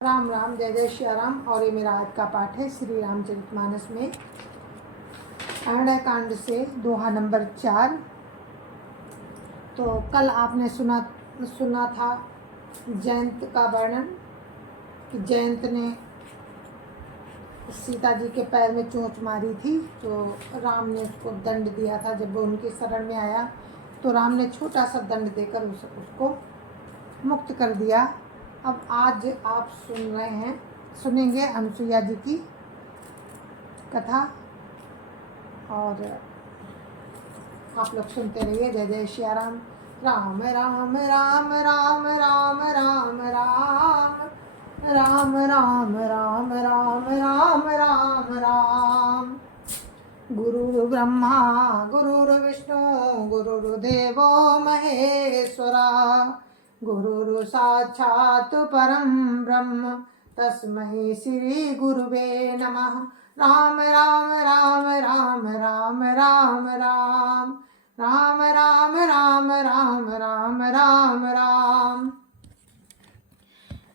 राम राम, जय जय श्री राम। और ये मेरा आज का पाठ है श्री रामचरितमानस में अरण्य कांड से दोहा नंबर 4। तो कल आपने सुना था जयंत का वर्णन कि जयंत ने सीता जी के पैर में चोंच मारी थी, तो राम ने उसको दंड दिया था। जब वो उनके शरण में आया तो राम ने छोटा सा दंड देकर उसको मुक्त कर दिया। अब आज आप सुनेंगे अनुसुईया जी की कथा, और आप लोग सुनते रहिए। जय जय श्री राम। राम राम राम राम राम राम राम राम राम राम राम राम राम राम। गुरुर्ब्रह्मा गुरुर्विष्णु गुरुर्देवो महेश्वरा, गुरुर् साक्षात् परं ब्रह्म तस्मै श्री गुरुवे नमः। राम राम राम राम राम राम राम राम राम राम राम राम राम राम।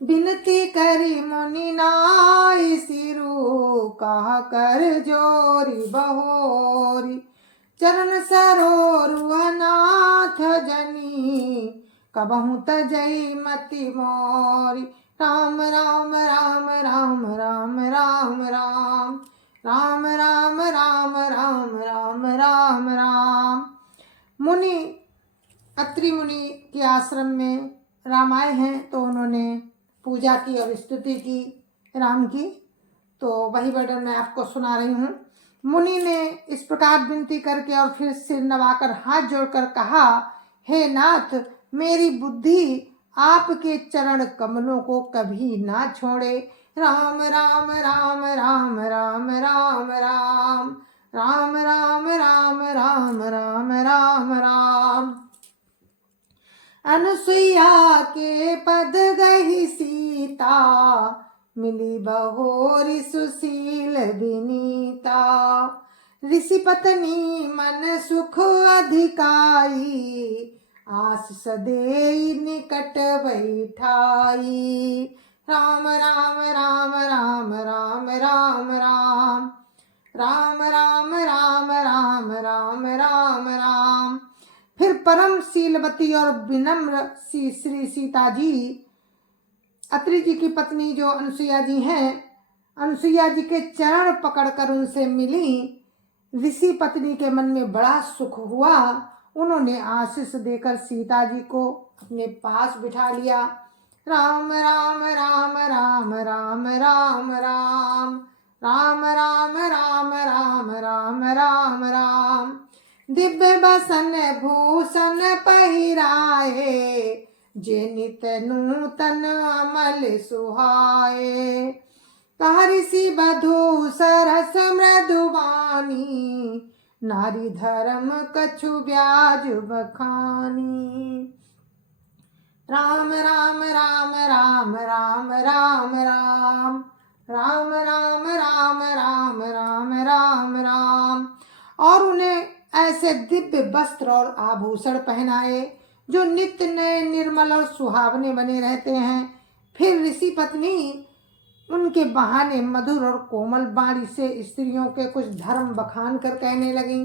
बिनती करी मुनि नाई सिरु, कहा कर जोरी बहोरी। चरण सरोरु अनाथ जनी, कबहु तजई मति मोरी। राम राम राम राम राम राम राम राम राम राम राम राम राम राम। मुनि अत्रि मुनि के आश्रम में राम आए हैं, तो उन्होंने पूजा की और स्तुति की राम की। तो वही वर्णन मैं आपको सुना रही हूँ। मुनि ने इस प्रकार विनती करके और फिर सिर नवाकर हाथ जोड़कर कहा, हे नाथ, मेरी बुद्धि आपके चरण कमलों को कभी ना छोड़े। राम राम राम राम राम राम राम राम राम राम राम राम राम राम। अनुसुईया के पद गही सीता, मिली बहोरी सुशील विनीता। ऋषि पत्नी मन सुख अधिकाई, आशीष देई निकट बैठाई। राम राम राम राम राम राम राम राम राम राम राम राम राम राम। फिर परम शीलवती और विनम्र श्री सीता जी, अत्रि जी की पत्नी जो अनुसुईया जी हैं, अनुसुईया जी के चरण पकड़कर उनसे मिली। ऋषि पत्नी के मन में बड़ा सुख हुआ। उन्होंने आशीष देकर सीता जी को अपने पास बिठा लिया। राम राम राम राम राम राम राम राम राम राम राम राम राम राम। दिव्य बसन भूषण पहिराए, जे नित नूतन अमल सुहाए। कहा ऋषि बधू सरस मृदुवानी, नारी धर्म कछु ब्याज बखानी। राम राम राम राम राम राम राम राम राम राम राम राम राम राम। और उन्हें ऐसे दिव्य वस्त्र और आभूषण पहनाए जो नित्य नए निर्मल और सुहावने बने रहते हैं। फिर ऋषि पत्नी उनके बहाने मधुर और कोमल वाणी से स्त्रियों के कुछ धर्म बखान कर कहने लगी।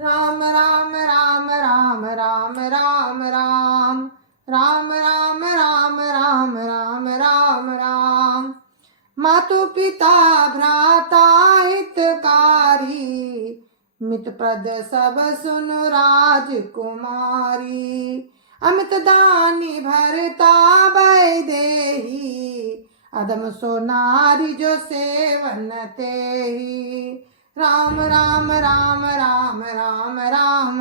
राम राम राम राम राम राम राम राम राम राम राम राम राम राम। मातु पिता भ्राता हितकारी, मित प्रद सब सुन राजकुमारी। अमित दानी भरता भय देही, अदम सो नारी जो सेवन तेहि। राम राम राम राम राम राम राम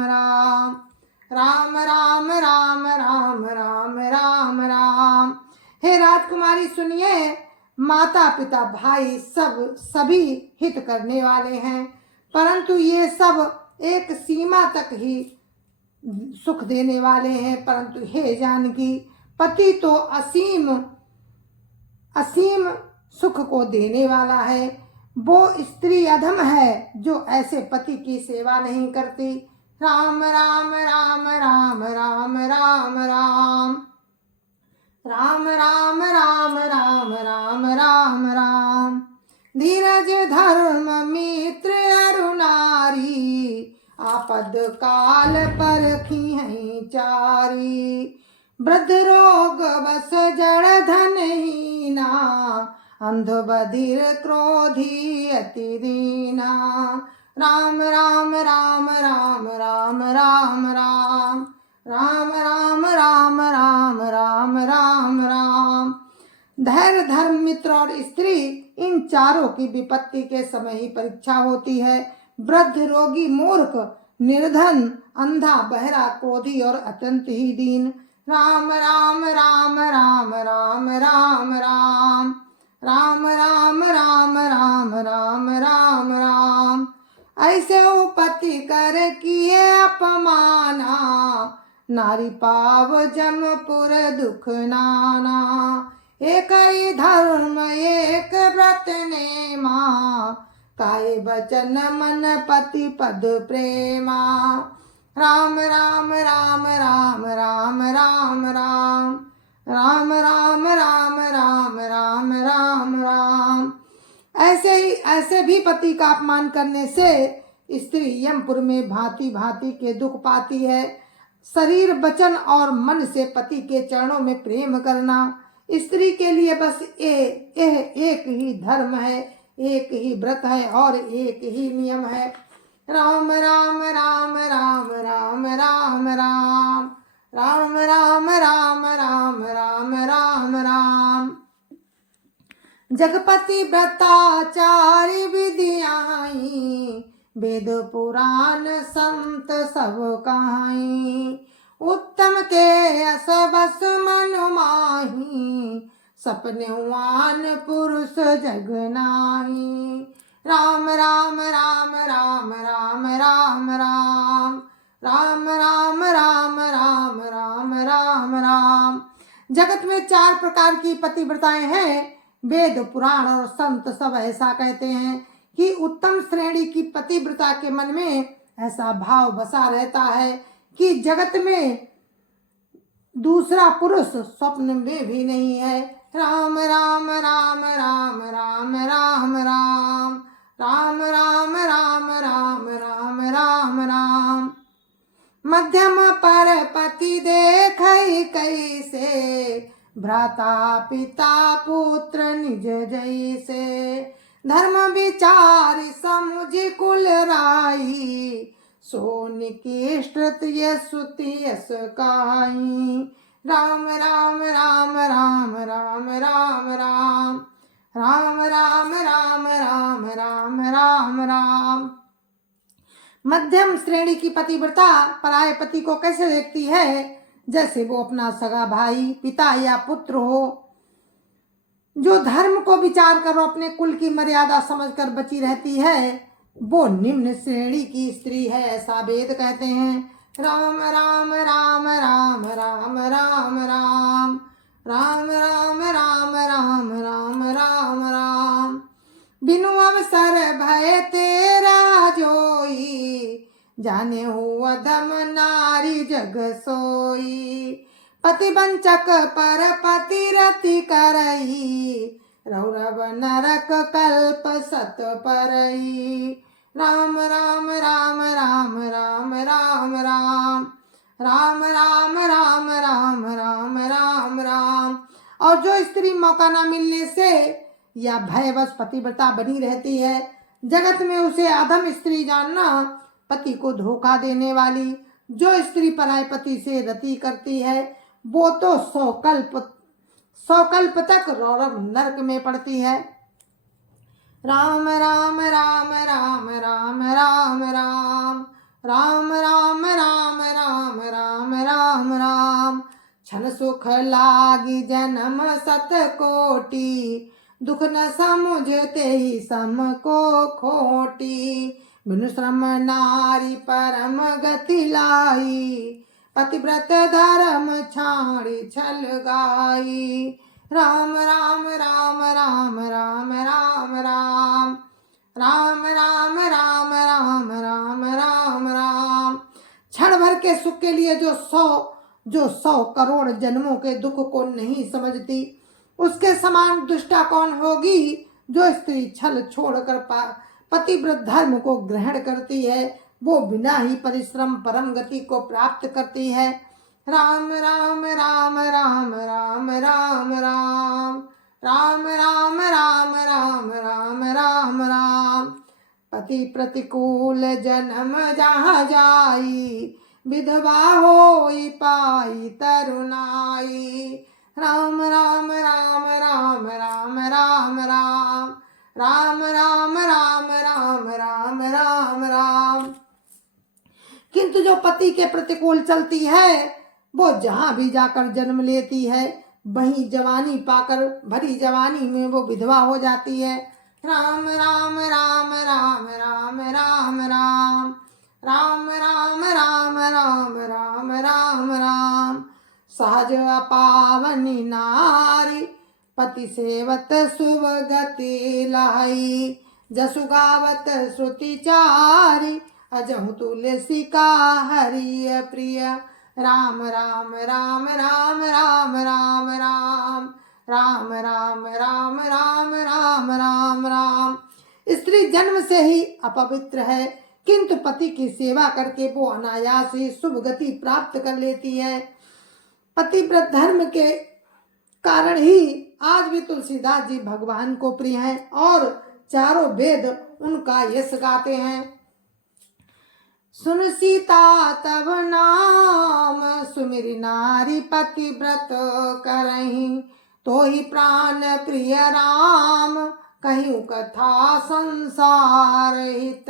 राम राम राम राम राम राम राम। हे राजकुमारी सुनिए, माता पिता भाई सभी हित करने वाले हैं, परंतु ये सब एक सीमा तक ही सुख देने वाले हैं। परंतु हे जानकी, पति तो असीम सुख को देने वाला है। वो स्त्री अधम है जो ऐसे पति की सेवा नहीं करती। राम राम राम राम राम राम राम राम राम राम राम राम पद काल परखी हैं चारी। वृद्ध रोग बस जड़ धन हीना, अंध बधिर क्रोधी अति दीना। राम राम राम राम राम राम राम राम राम राम राम राम राम राम। धैर्य, धर्म, मित्र और स्त्री, इन चारों की विपत्ति के समय ही परीक्षा होती है। वृद्ध, रोगी, मूर्ख, निर्धन, अंधा, बहरा, क्रोधी और अत्यंत ही दीन। राम राम राम राम राम राम राम राम राम राम राम राम राम राम। ऐसे उपति कर किए अपमाना, नारी पाव जमपुर दुख नाना। एक ही धर्म एक व्रत नेमा, काय बचन मन पति पद प्रेमा। राम राम राम राम राम राम राम राम राम राम राम राम राम राम। ऐसे भी पति का अपमान करने से स्त्री यमपुर में भांति भांति के दुख पाती है। शरीर, वचन और मन से पति के चरणों में प्रेम करना स्त्री के लिए बस एक ही धर्म है, एक ही व्रत है और एक ही नियम है। राम राम राम राम राम राम राम राम राम राम राम राम राम राम। जगपति व्रताचार्य विधियाई, वेद पुराण संत सब कहाई। उत्तम के यस बस मन माही, सपनेवान पुरुष जग नाही। राम राम राम राम राम राम राम राम राम राम राम राम राम राम। जगत में 4 प्रकार की पतिव्रताएं हैं। वेद, पुराण और संत सब ऐसा कहते हैं कि उत्तम श्रेणी की पतिव्रता के मन में ऐसा भाव बसा रहता है कि जगत में दूसरा पुरुष स्वप्न में भी नहीं है। राम राम राम राम राम राम राम राम राम राम राम राम राम राम। मध्यम पर पति देख कैसे, भ्राता पिता पुत्र निज जैसे। धर्म विचार समुझ कुल राई, सो निकृष्ट यशुति यश काई। राम राम राम राम राम राम राम राम राम राम राम राम राम राम। मध्यम श्रेणी की पतिव्रता पराये पति को कैसे देखती है? जैसे वो अपना सगा भाई, पिता या पुत्र हो, जो धर्म को विचार कर अपने कुल की मर्यादा समझकर बची रहती है, वो निम्न श्रेणी की स्त्री है, ऐसा वेद कहते हैं। राम राम राम राम राम राम राम राम राम राम राम राम राम राम। बिनु अवसर भय तेरा जोई, जाने हुआ धम नारी जग सोई। पति वंचक पर पति रति करई, रौरव नरक कल्प सत परई। राम राम राम राम राम राम राम राम राम राम राम राम राम राम। और जो स्त्री मौका न मिलने से या भयवश पतिव्रता बनी रहती है, जगत में उसे अधम स्त्री जानना, पति को धोखा देने वाली। जो स्त्री पराये पति से रति करती है, वो तो 100 कल्प तक रौरव नरक में पड़ती है। राम राम राम राम राम राम राम राम राम राम राम राम राम राम। छन सुख लागी जन्म सत कोटि, दुख न समुझते ही सम को खोटी। बिनु श्रम नारी परम गति लाई, पतिव्रत धर्म छाड़ी छल गाई। राम राम राम राम राम राम राम राम राम राम राम राम राम राम। क्षण भर के सुख के लिए जो 100 करोड़ जन्मों के दुख को नहीं समझती, उसके समान दुष्टा कौन होगी। जो स्त्री छल छोड़कर पतिव्रत धर्म को ग्रहण करती है, वो बिना ही परिश्रम परम गति को प्राप्त करती है। राम राम राम राम राम राम राम राम राम राम राम राम राम राम। पति प्रतिकूल जन्म जहाँ जाई, विधवा होई पाई तरुणाई। राम राम राम राम राम राम राम राम राम राम राम राम राम राम। किंतु जो पति के प्रतिकूल चलती है वो जहाँ भी जाकर जन्म लेती है, वहीं जवानी पाकर भरी जवानी में वो विधवा हो जाती है। राम राम राम राम राम राम राम राम राम राम राम राम राम राम। सहज अपावनी नारी, पति सेवत शुभ गति लाई। जसु गावत श्रुति चारी, अजहु तुलसी का हरिय प्रिय। राम राम राम राम राम राम राम राम राम राम राम राम राम राम। स्त्री जन्म से ही अपवित्र है, किंतु पति की सेवा करके वो अनायास ही शुभ गति प्राप्त कर लेती है। पतिव्रत धर्म के कारण ही आज भी तुलसीदास जी भगवान को प्रिय हैं और चारों वेद उनका यश गाते हैं। सुन सीता तब नाम, सुमिरि नारी पतिव्रत करहीं। तो ही प्राण प्रिय राम, कहीं कथा संसार हित।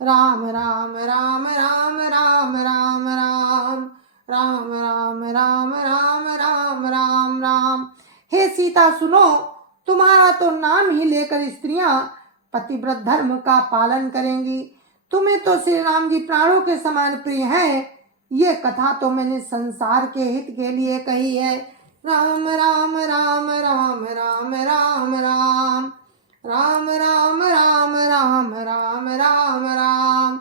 राम राम राम राम राम राम राम राम राम राम राम राम राम राम। हे सीता सुनो, तुम्हारा तो नाम ही लेकर स्त्रियां पतिव्रत धर्म का पालन करेंगी। तुम्हें तो श्री राम जी प्राणों के समान प्रिय हैं। ये कथा तो मैंने संसार के हित के लिए कही है। राम राम राम राम राम राम राम राम राम राम राम राम राम राम।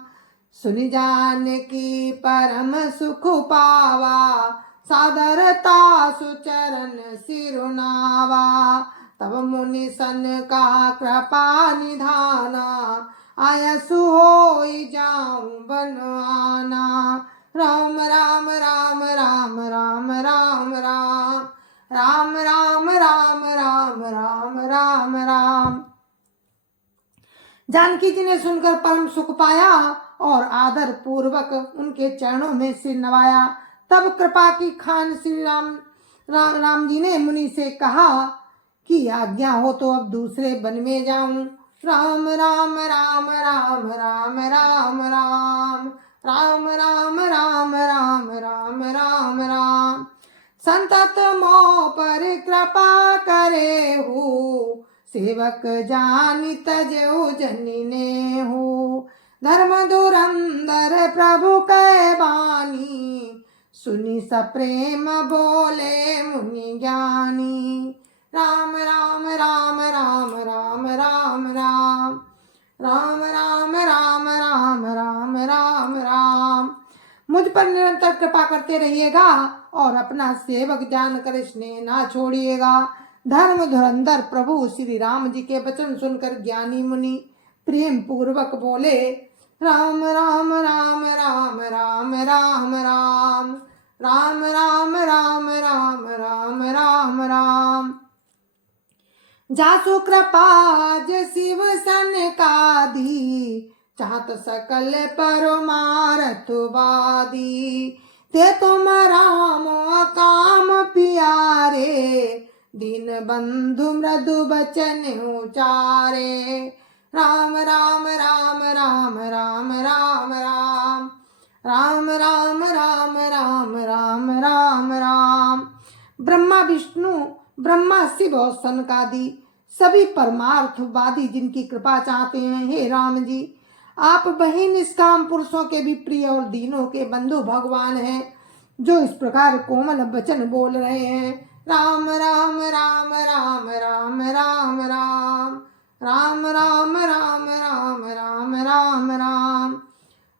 सुनि जानकी परम सुख पावा, सादरता सुचरण सिरुनावा। तब मुनि सन का कृपा निधाना, आयसु होई जाऊं बन आना। राम राम राम राम राम राम राम राम राम राम राम राम राम राम। जानकी जी ने सुनकर परम सुख पाया और आदर पूर्वक उनके चरणों में सिर नवाया। तब कृपा की खान श्री राम जी ने मुनि से कहा कि आज्ञा हो तो अब दूसरे वन में जाऊं। राम राम राम राम राम राम राम राम राम राम राम राम राम राम। संतत मोह पर कृपा करे हूँ, सेवक जानि तजहु जनि ने हूँ। धर्म धुरंधर प्रभु कै बानी, सुनि सप्रेम बोले मुनि ज्ञानी। राम राम राम राम राम राम राम राम राम राम राम राम राम राम। मुझ पर निरंतर कृपा करते रहिएगा और अपना सेवक जानकर स्नेह ना छोड़िएगा। धर्म धुरंधर प्रभु श्री राम जी के वचन सुनकर ज्ञानी मुनि प्रेम पूर्वक बोले, राम राम राम राम राम राम राम राम राम राम राम राम राम राम। जासु कृपा शिव सन का दी, चाहत सकल परमारथ वादी। ते तुम राम काम प्यारे, दीन बंधु मृदु बचन उचारे। राम राम राम राम राम राम राम राम राम राम राम राम राम राम। ब्रह्मा विष्णु ब्रह्मा शिव और सनकादि सभी परमार्थवादी जिनकी कृपा चाहते हैं, हे राम जी आप वही निष्काम पुरुषों के भी प्रिय और दीनों के बंधु भगवान हैं, जो इस प्रकार कोमल वचन बोल रहे हैं। राम राम राम राम राम राम राम राम राम राम राम राम राम राम।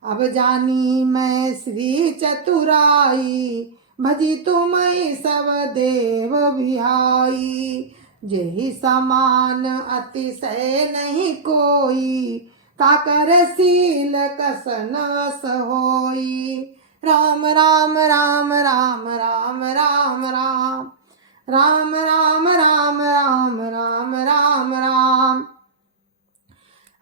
अब जानी मैं श्री चतुराई, भजी तुम सब देव बिहाई। जेहि समान अतिशय नहीं कोई, ताकर सील कस नस होई। राम राम राम राम राम राम राम राम राम राम राम राम राम राम।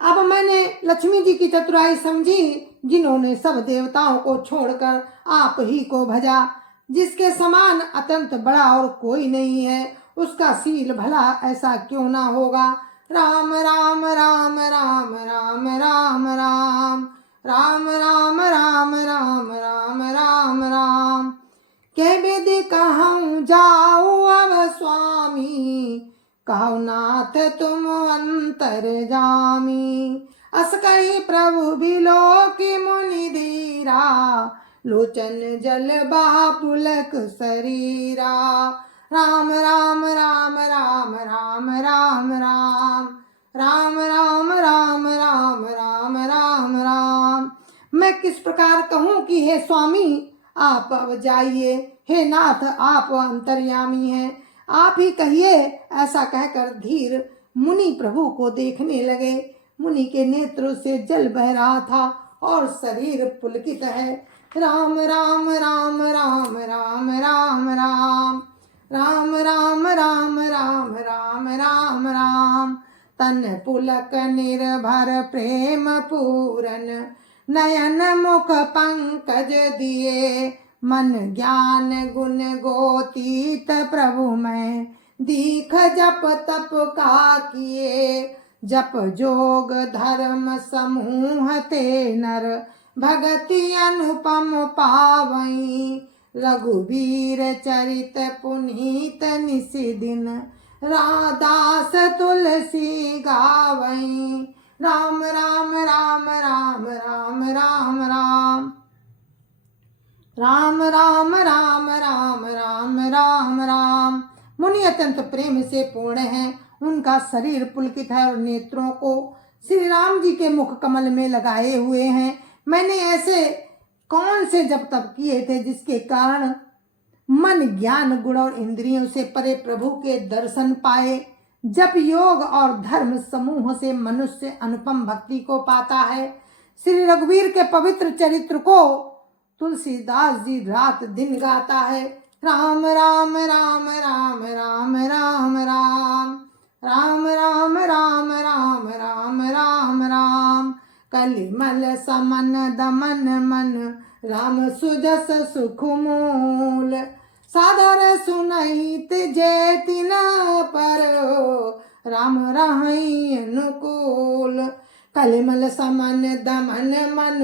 अब मैंने लक्ष्मी जी की चतुराई समझी, जिन्होंने सब देवताओं को छोड़कर आप ही को भजा। जिसके समान अत्यंत बड़ा और कोई नहीं है, उसका सील भला ऐसा क्यों ना होगा। राम राम राम राम राम राम राम राम राम राम राम राम राम राम। के विधि कहूँ जाऊ अब स्वामी, कहु नाथ तुम अंतर जामी। अस कही प्रभु बिलो की मुनि धीरा, लोचन जल बहा पुलक शरीरा। राम राम राम राम राम राम राम राम राम राम राम राम राम राम। मैं किस प्रकार कहूँ कि हे स्वामी आप अब जाइए, हे नाथ आप अंतर्यामी हैं, आप ही कहिए। ऐसा कहकर धीर मुनि प्रभु को देखने लगे। मुनि के नेत्रों से जल बह रहा था और शरीर पुलकित है। राम राम राम राम राम राम राम राम राम राम राम राम राम राम। तन पुलक निर्भर प्रेम पूरन, नयन मुख पंकज दिए। मन ज्ञान गुण गोतीत प्रभु मैं, दीख जप तप का किए। जप जोग धर्म समूह ते नर, भगति अनुपम पावई। रघुवीर चरित पुनीत निसि दिन, रादास तुलसी गावई। राम राम राम राम राम राम राम राम राम राम राम राम राम राम। मुनि अत्यंत प्रेम से पूर्ण है, उनका शरीर पुलकित है और नेत्रों को श्री राम जी के मुख कमल में लगाए हुए हैं। मैंने ऐसे कौन से जप तप किए थे जिसके कारण मन ज्ञान गुण और इंद्रियों से परे प्रभु के दर्शन पाए। जप योग और धर्म समूह से मनुष्य अनुपम भक्ति को पाता है। श्री रघुवीर के पवित्र चरित्र को तुलसीदास जी रात दिन गाता है। राम राम राम राम राम राम राम राम राम राम राम राम राम राम। कलिमल समन दमन मन, राम सुजस सुख मूल। सादर सुनहित जैति न पर, राम रहई अनुकूल। कलिमल समन दमन मन,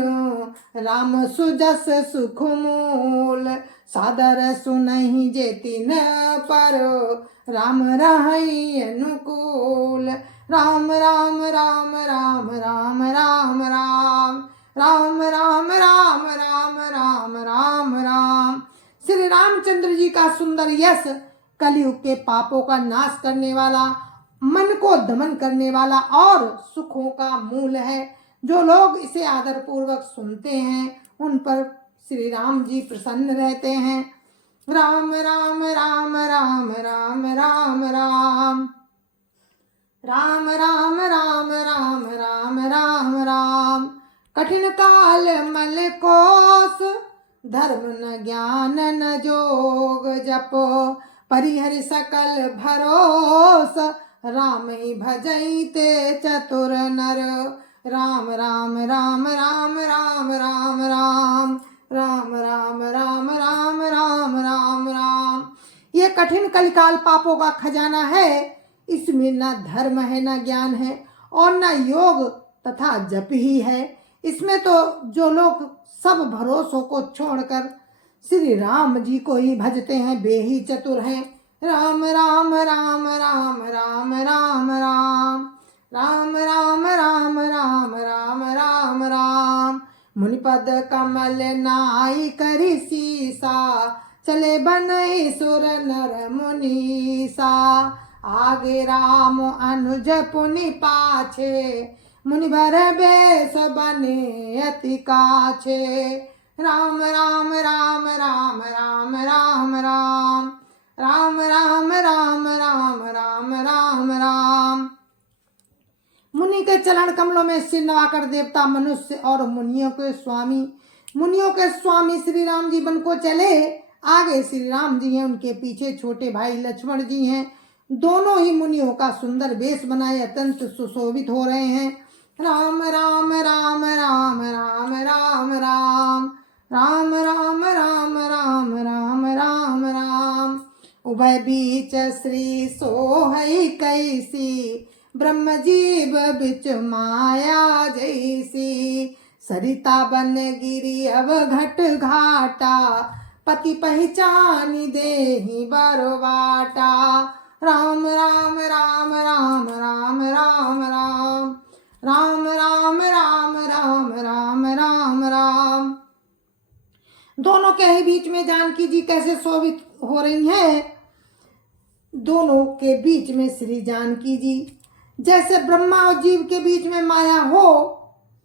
राम सुजस सुख मूल। सादर सुनहि जेति न पर, राम रहई अनुकूल। राम राम राम राम राम राम राम राम राम राम राम राम राम राम। श्री रामचंद्र जी का सुंदर यश कलयुग के पापों का नाश करने वाला, मन को दमन करने वाला और सुखों का मूल है। जो लोग इसे आदर पूर्वक सुनते हैं उन पर श्री राम जी प्रसन्न रहते हैं। राम राम राम राम राम राम राम राम राम राम राम राम राम राम। कठिन काल मल कोस, धर्म न ज्ञान न जोग जप। परिहरि सकल भरोस, राम ही भजई ते चतुर नर। राम राम राम राम राम राम राम राम राम राम राम राम राम राम। ये कठिन कलिकाल पापों का खजाना है। इसमें न धर्म है न ज्ञान है और न योग तथा जप ही है। इसमें तो जो लोग सब भरोसों को छोड़कर श्री राम जी को ही भजते हैं वे ही चतुर हैं। राम राम राम राम राम राम राम राम राम राम राम राम राम राम। मुनिपद कमल नाई करी सीसा, चले बनई सुर नर मुनीसा। आगे राम अनुज पुनि पाछे, मुनि भर बेस बने अति काछे। राम राम राम राम राम राम राम राम राम राम राम राम राम राम। मुनि के चरण कमलों में सिर नवाकर देवता मनुष्य और मुनियों के स्वामी श्री राम जी बन को चले। आगे श्री राम जी हैं, उनके पीछे छोटे भाई लक्ष्मण जी हैं। दोनों ही मुनियों का सुंदर वेश बनाए अत्यंत सुशोभित हो रहे हैं। राम राम राम राम राम राम राम राम राम राम राम राम राम राम। उभय बीच श्री सोहै कैसी, ब्रह्म जीव बिच माया जैसी। सरिता बन गिरी अवघट घाटा, पति पहचानी देहि बरवाटा। राम राम राम राम राम राम राम राम राम राम राम राम राम राम। दोनों के ही बीच में जानकी जी कैसे शोभित हो रही हैं। दोनों के बीच में श्री जानकी जी, जैसे ब्रह्मा और जीव के बीच में माया हो,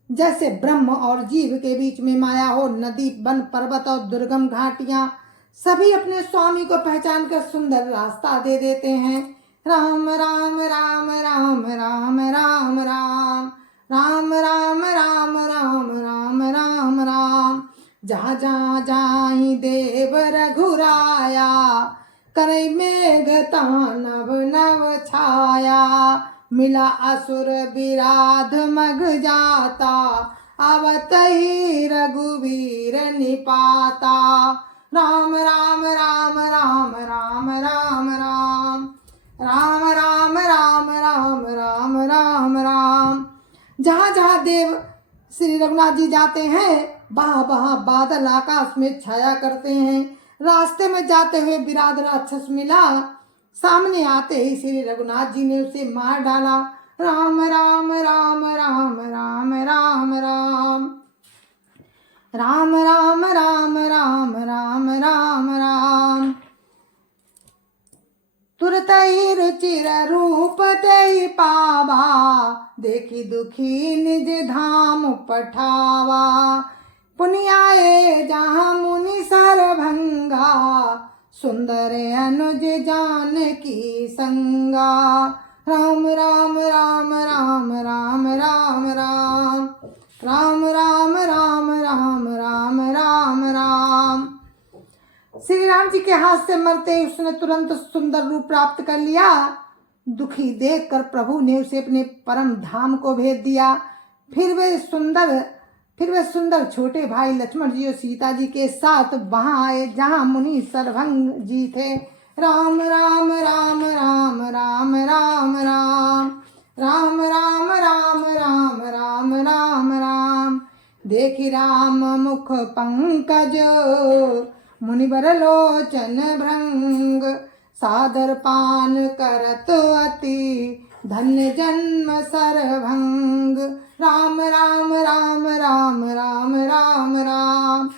जैसे ब्रह्म और जीव के बीच में माया हो। नदी, वन, पर्वत और दुर्गम घाटियां सभी अपने स्वामी को पहचान कर सुंदर रास्ता दे देते हैं। राम राम राम राम राम राम राम राम राम राम राम राम राम राम। जहाँ जहाँ जाहि देव रघुराया, करई मेघ तानव नव छाया। मिला असुर विराध मग जाता, आवत ही रघुवीर निपाता। राम राम राम राम राम राम राम राम राम राम राम राम राम राम। जहाँ जहाँ देव श्री रघुनाथ जी जाते हैं, वहाँ वहाँ बादल आकाश में छाया करते हैं। रास्ते में जाते हुए विराट राक्षस मिला, सामने आते ही श्री रघुनाथ जी ने उसे मार डाला। राम राम राम राम राम राम राम राम राम राम राम राम राम राम। तुरत ही रुचिर रूप ते पावा, देखी दुखी निज धाम पठावा। पुनियाए जहाँ मुनि सरभंगा, सुंदर अनुज जानकी संगा। राम राम राम राम राम राम राम राम राम राम राम राम राम राम। श्री राम जी के हाथ से मरते ही उसने तुरंत सुंदर रूप प्राप्त कर लिया। दुखी देखकर प्रभु ने उसे अपने परम धाम को भेज दिया। फिर वे सुंदर छोटे भाई लक्ष्मण जी और सीता जी के साथ वहां आए जहां मुनि सरभंग जी थे। राम राम राम राम राम राम राम राम राम राम राम राम राम राम। देखी राम मुख पंकज, मुनिवर लोचन भृंग। सादर पान करत अति, धन्य जन्म सरभंग। राम राम राम राम राम राम राम राम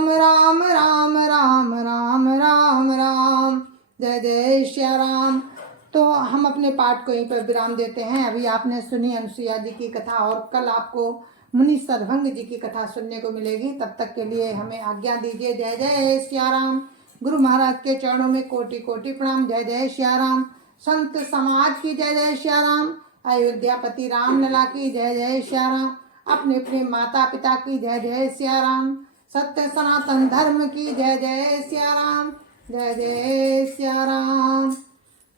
राम राम राम राम राम राम। जय जय श्री राम। तो हम अपने पाठ को यहीं पर विराम देते हैं। अभी आपने सुनी अनुसुईया जी की कथा, और कल आपको मुनि सरभंग जी की कथा सुनने को मिलेगी। तब तक के लिए हमें आज्ञा दीजिए। जय जय श्री राम। गुरु महाराज के चरणों में कोटि कोटि प्रणाम। जय जय श्री राम। संत समाज की जय जय श्री राम। अयोध्यापति राम लला की जय जय श्री राम। अपने अपने माता पिता की जय जय श्री राम। सत्य सनातन धर्म की जय जय श्री राम। जय जय श्री राम।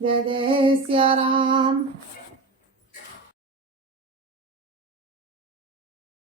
जय जय श्री राम।